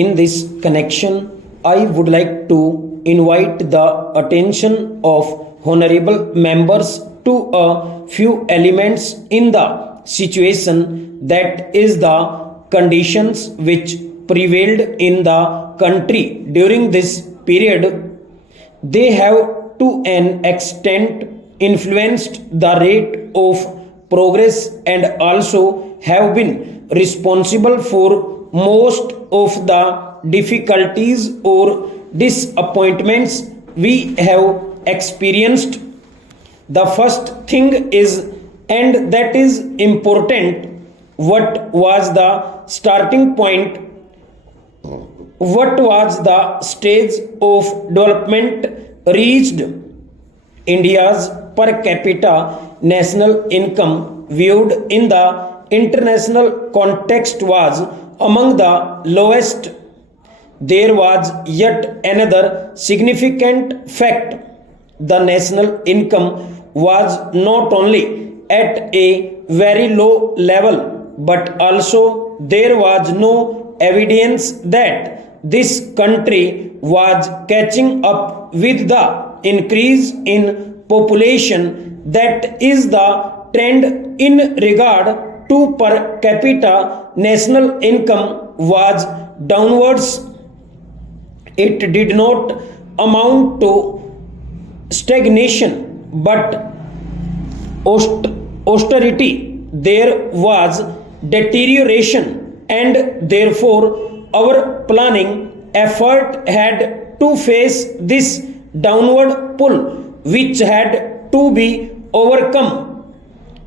In this connection, I would like to invite the attention of honorable members to a few elements in the situation, that is the conditions which prevailed in the country during this period. They have to an extent influenced the rate of progress and also have been responsible for most of the difficulties or disappointments we have experienced. The first thing is, and that is important, what was the starting point? What was the stage of development reached? India's per capita national income viewed in the international context was among the lowest. There was yet another significant fact. The national income was not only at a very low level, but also there was no evidence that this country was catching up with the increase in population. That is the trend in regard to per capita national income was downwards. It did not amount to stagnation but austerity. There was deterioration, and therefore our planning effort had to face this downward pull, which had to be overcome.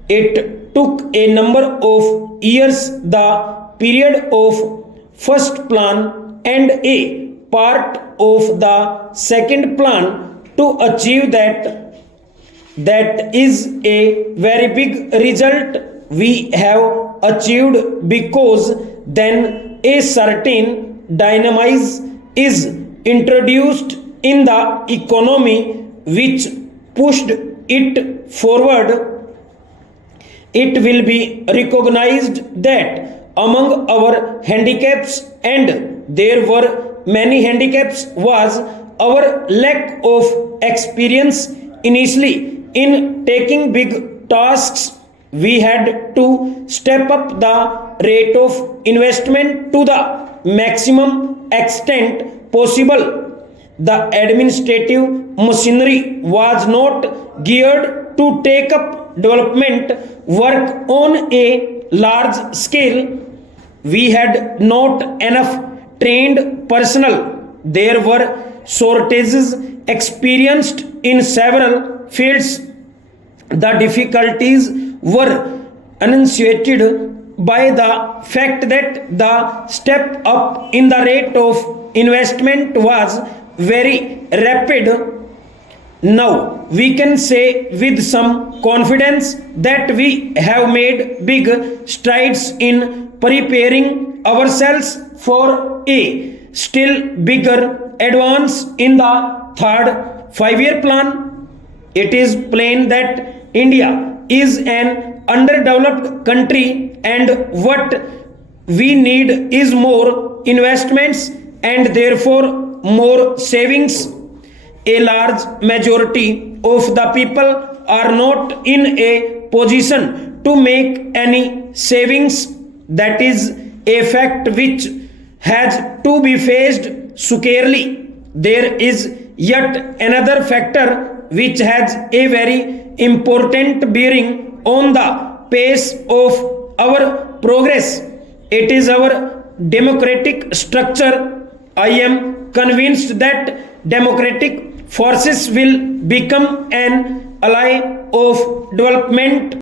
It took a number of years, the period of first plan and a part of the second plan, to achieve that. That is a very big result we have achieved, because then a certain dynamism is introduced in the economy which pushed it forward. It will be recognized that among our handicaps, and there were many handicaps, was our lack of experience initially in taking big tasks. We had to step up the rate of investment to the maximum extent possible. The administrative machinery was not geared to take up development work on a large scale. We had not enough trained personnel. There were shortages experienced in several fields. The difficulties were enunciated by the fact that the step up in the rate of investment was very rapid. Now we can say with some confidence that we have made big strides in preparing ourselves for a still bigger advance in the third 5-year plan. It is plain that India is an underdeveloped country, and what we need is more investments and therefore more savings. A large majority of the people are not in a position to make any savings. That is a fact which has to be faced squarely. There is yet another factor which has a very important bearing on the pace of our progress. It is our democratic structure. I am convinced that democratic forces will become an ally of development.